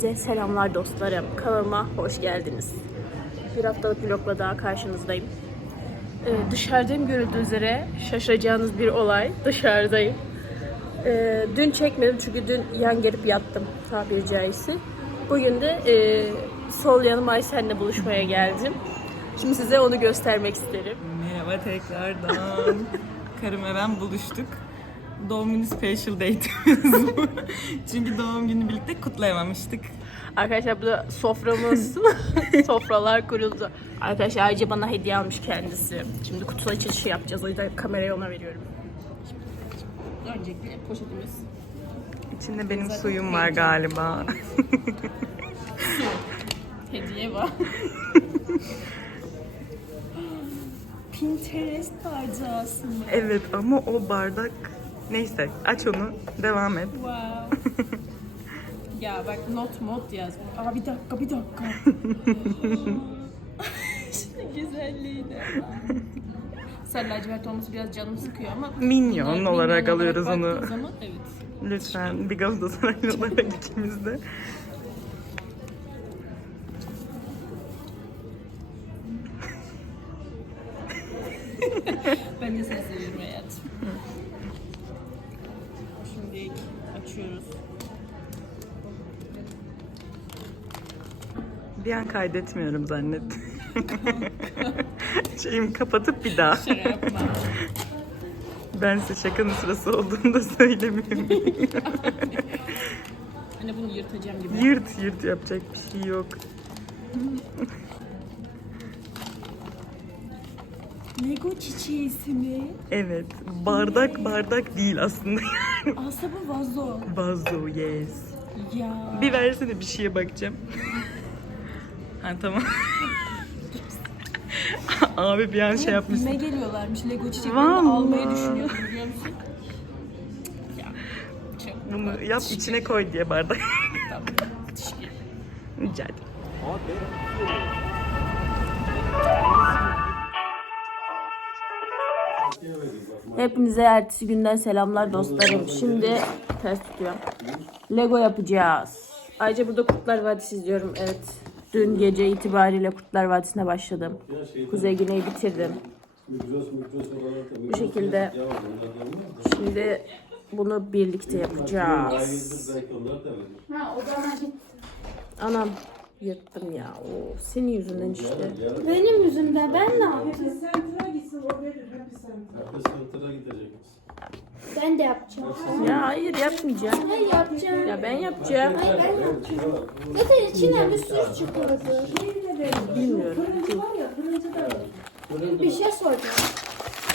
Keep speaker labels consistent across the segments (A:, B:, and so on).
A: Hepinize selamlar dostlarım. Kanalıma hoş geldiniz. Bir haftalık vlogla daha karşınızdayım. Ee, dışarıdayım görüldüğü üzere şaşıracağınız bir olay. Dışarıdayım. Ee, dün çekmedim çünkü dün yan gelip yattım tabiri caizse. Bugün de e, sol yanım Aysen'le buluşmaya geldim. Şimdi size onu göstermek isterim.
B: Merhaba tekrardan. Karım ve ben buluştuk. Doğum günü special date'imiz bu. Çünkü doğum günü birlikte kutlayamamıştık.
A: Arkadaşlar bu da soframız. Sofralar kuruldu. Arkadaşlar ayrıca bana hediye almış kendisi. Şimdi kutu açılışı yapacağız. O yüzden kamerayı ona veriyorum. Öncelikle poşetimiz.
B: İçinde benim suyum var galiba.
A: Hediye var. Pinterest mı?
B: evet ama o bardak... Neyse aç onu. Devam et.
A: Wow. ya bak not mod yaz. Aa bir dakika bir dakika. Şunun güzelliğine. Sarı lacivert olması biraz canımı sıkıyor ama
B: Minyon
A: bunlar
B: olarak
A: minyon
B: alıyoruz onu.
A: Zaman, evet.
B: Lütfen bir Galatasaraylı olarak ikimiz de.
A: Ben de seni açıyoruz.
B: Bir an kaydetmiyorum zannet. Şeyimi kapatıp bir daha.
A: Şaka yapma.
B: Ben size şakanın sırası olduğunu da söylemiyorum.
A: Hani bunu yırtacağım gibi.
B: yırt yırt yapacak bir şey yok.
A: Lego çiçeği ismi.
B: Evet. Bardak bardak değil aslında.
A: Aslında bu vazo.
B: Vazo yes.
A: Ya.
B: Bir versene bir şeye bakacağım. ha tamam. Abi bir an şey yapmış.
A: Filme geliyorlarmış Lego çiçeklerini
B: Vallahi.
A: almayı düşünüyordum biliyor musun? ya. Çok
B: Bunu yap içine koy diye bardak.
A: ederim.
B: Rica ederim.
A: Hepinize ertesi günden selamlar dostlarım. Şimdi ters tutuyorum. Lego yapacağız. Ayrıca burada Kurtlar Vadisi izliyorum. Evet. Dün gece itibariyle Kurtlar Vadisi'ne başladım. Kuzey Güney'i bitirdim. Bu şekilde şimdi bunu birlikte yapacağız. Anam yırttım ya. O senin yüzünden işte.
C: Benim yüzümden ben ne yapayım?
D: Gidecek.
C: Ben de yapacağım.
A: Ya hayır yapmayacağım.
C: Ben yapacağım.
A: Ya ben yapacağım.
C: Hayır ben yapacağım. Zaten içinden bir sürü çıkıyordu.
A: Bilmiyorum.
C: Bir şey soracağım.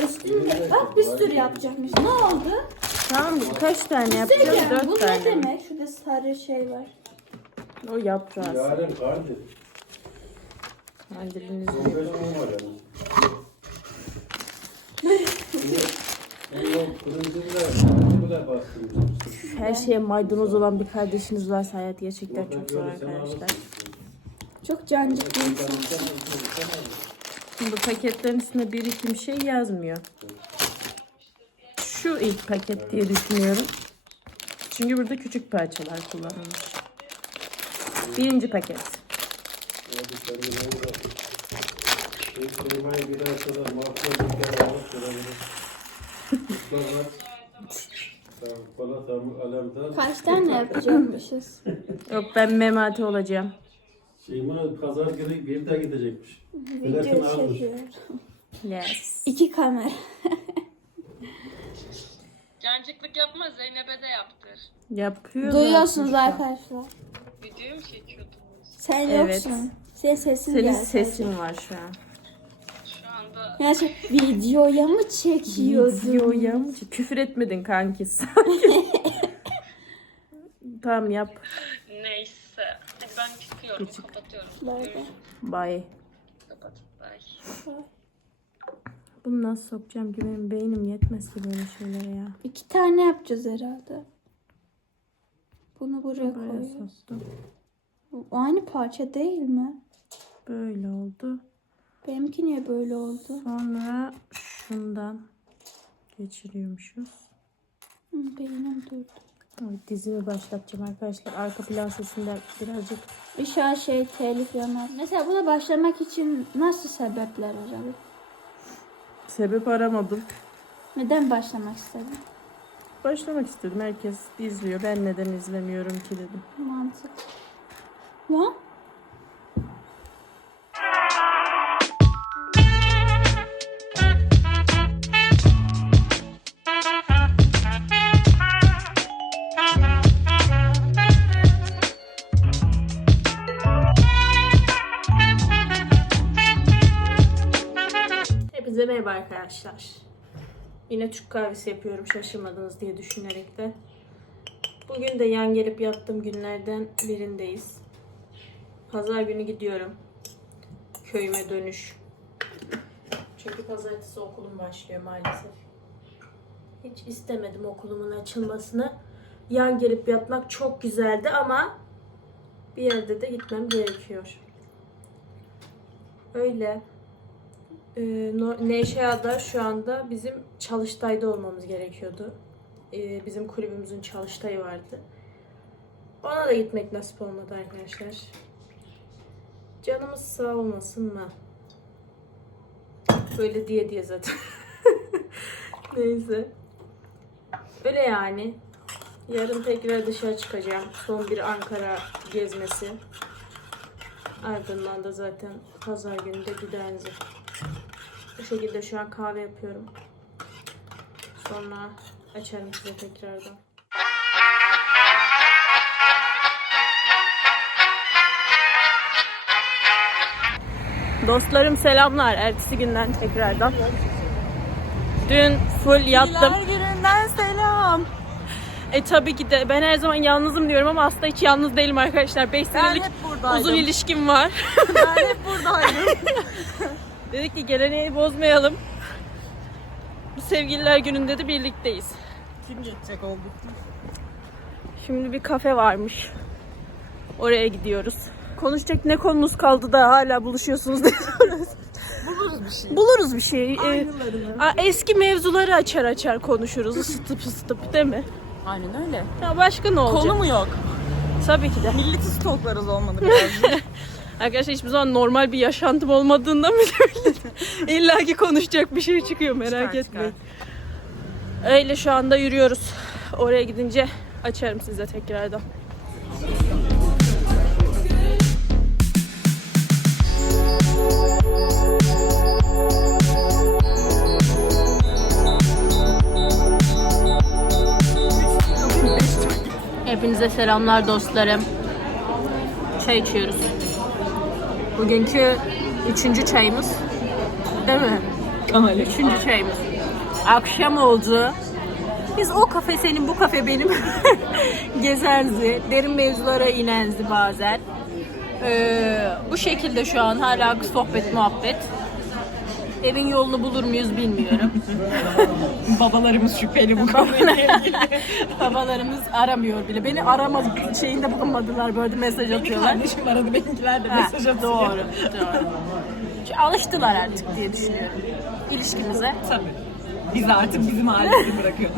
C: Üstünde bak bir sürü yapacakmış. Ne oldu?
A: Tamam kaç tane yapacağım?
C: Söyleyeceğim. Bu
A: Dört
C: ne
A: tane.
C: demek? Şurada sarı şey var.
A: O yaprağı.
D: Yarın kardeş.
A: Kandiliniz
D: 15 gün var yani.
A: Her şeye maydanoz olan bir kardeşiniz varsa hayat gerçekten çok zor arkadaşlar.
C: Çok cancık bir insan.
A: Bu paketlerin üstünde bir iki şey yazmıyor. Şu ilk paket diye düşünüyorum. Çünkü burada küçük parçalar kullanılmış. Birinci paket.
C: Kaç tane yapacakmışız?
A: Yok ben memati olacağım.
D: Şeyma pazar günü bir de gidecekmiş.
C: Video çekiyor.
A: Yes.
C: İki kamera.
E: Cancıklık yapma Zeynep'e de yaptır.
A: Yapıyor
C: Duyuyorsunuz arkadaşlar.
E: Videoyu mu çekiyordunuz?
C: Sen
A: Evet.
C: yoksun. Senin sesin
A: Senin
C: geldi.
A: sesin var şu an.
E: Şu anda
C: Ya şey, videoya mı çekiyordun?
A: Videoya mı? Küfür etmedin kanki. tamam yap.
E: neyse. Hadi ben çıkıyorum. Kapatıyorum.
C: Nerede?
A: Bye.
E: Kapat. Bye.
A: Bunu nasıl sokacağım ki benim beynim yetmez ki böyle şeylere ya.
C: İki tane yapacağız herhalde. Bunu buraya
A: Buraya
C: koyuyoruz.
A: soktum.
C: Bu Aynı parça değil mi?
A: Böyle oldu.
C: Benimki niye böyle oldu?
A: Sonra şundan geçiriyormuşuz.
C: Hı, Beynim durdu.
A: Evet, dizimi başlatacağım arkadaşlar. Arka plan sesinden birazcık
C: İnşallah şey telif yemez. Mesela buna başlamak için nasıl sebepler hocam?
A: sebep aramadım.
C: Neden başlamak istedin?
A: Başlamak istedim. Herkes izliyor. Ben neden izlemiyorum ki dedim.
C: Mantık. Ya?
A: Hepinize merhaba arkadaşlar. Yine Türk kahvesi yapıyorum şaşırmadınız diye düşünerek de. Bugün de yan gelip yattığım günlerden birindeyiz. Pazar günü gidiyorum. Köyüme dönüş. Çünkü pazartesi okulum başlıyor maalesef. Hiç istemedim okulumun açılmasını. Yan gelip yatmak çok güzeldi ama bir yerde de gitmem gerekiyor. Öyle. Ee, No- Nevşehir'de şu anda bizim çalıştayda olmamız gerekiyordu. Ee, bizim kulübümüzün çalıştayı vardı. Ona da gitmek nasip olmadı arkadaşlar. Canımız sağ olmasın mı? Böyle diye diye zaten. Neyse. Öyle yani. Yarın tekrar dışarı çıkacağım. Son bir Ankara gezmesi. Ardından da zaten pazar günü de Güdenzi. Bu şekilde şu an kahve yapıyorum. Sonra açarım size tekrardan. Dostlarım selamlar. Ertesi günden tekrardan. Dün full yattım.
B: gününden selam.
A: E tabii ki de ben her zaman yalnızım diyorum ama aslında hiç yalnız değilim arkadaşlar. 5 senelik
B: hep buradaydım.
A: uzun ilişkim var.
B: Ben hep buradaydım.
A: Dedik ki geleneği bozmayalım. Bu sevgililer gününde de birlikteyiz.
B: Kim geçecek oldu?
A: Şimdi bir kafe varmış. Oraya gidiyoruz. Konuşacak ne konumuz kaldı da hala buluşuyorsunuz diyoruz.
B: Buluruz bir şey.
A: Buluruz bir şey. Ee,
B: Aynılarını.
A: a- eski mevzuları açar açar konuşuruz. Isıtıp ısıtıp değil mi?
B: Aynen öyle.
A: Ya başka ne olacak?
B: Konu mu yok?
A: Tabii ki de.
B: Milleti stoklarız olmadı birazcık.
A: Arkadaşlar hiçbir zaman normal bir yaşantım olmadığından bile İlla ki konuşacak bir şey çıkıyor merak
B: Çıkar,
A: etmeyin. Öyle şu anda yürüyoruz. Oraya gidince açarım size tekrardan. Hepinize selamlar dostlarım. Çay içiyoruz. Bugünkü üçüncü çayımız. Değil mi?
B: Kamali.
A: Üçüncü çayımız. Akşam oldu. Biz o kafe senin, bu kafe benim. Gezerzi. Derin mevzulara inenzi bazen. Ee, bu şekilde şu an hala sohbet muhabbet. Evin yolunu bulur muyuz bilmiyorum.
B: Babalarımız şüpheli bu konuyla ilgili.
A: Babalarımız aramıyor bile. Beni arama şeyinde bulmadılar böyle mesaj atıyorlar.
B: Kardeşim aradı benimkiler de
A: Ha,
B: mesaj atıyor.
A: Doğru, doğru. Çünkü alıştılar artık diye düşünüyorum. İlişkimize.
B: Tabii. Biz artık bizim halimizi bırakıyoruz.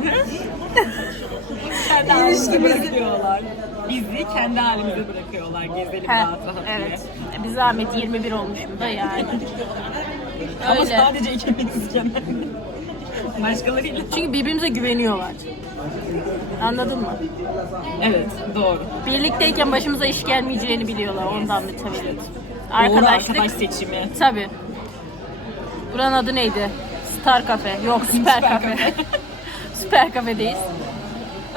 B: kendi halimize bırakıyorlar. Bizi kendi halimize bırakıyorlar. Gezelim
A: Ha,
B: rahat rahat
A: evet.
B: diye.
A: Bir zahmet 21 olmuşum da yani.
B: Ama
A: Öyle.
B: sadece ikimiz genelde. Başkalarıyla.
A: Çünkü birbirimize güveniyorlar. Anladın mı?
B: Evet, doğru.
A: Birlikteyken başımıza iş gelmeyeceğini biliyorlar. Ondan mütevellit.
B: Doğru
A: Arkadaşlık.
B: arkadaş seçimi.
A: Tabii. Buranın adı neydi? Star Cafe. Yok Süper
B: Süper
A: Cafe. Süper Cafe'deyiz.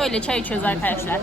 A: Öyle çay içiyoruz arkadaşlar.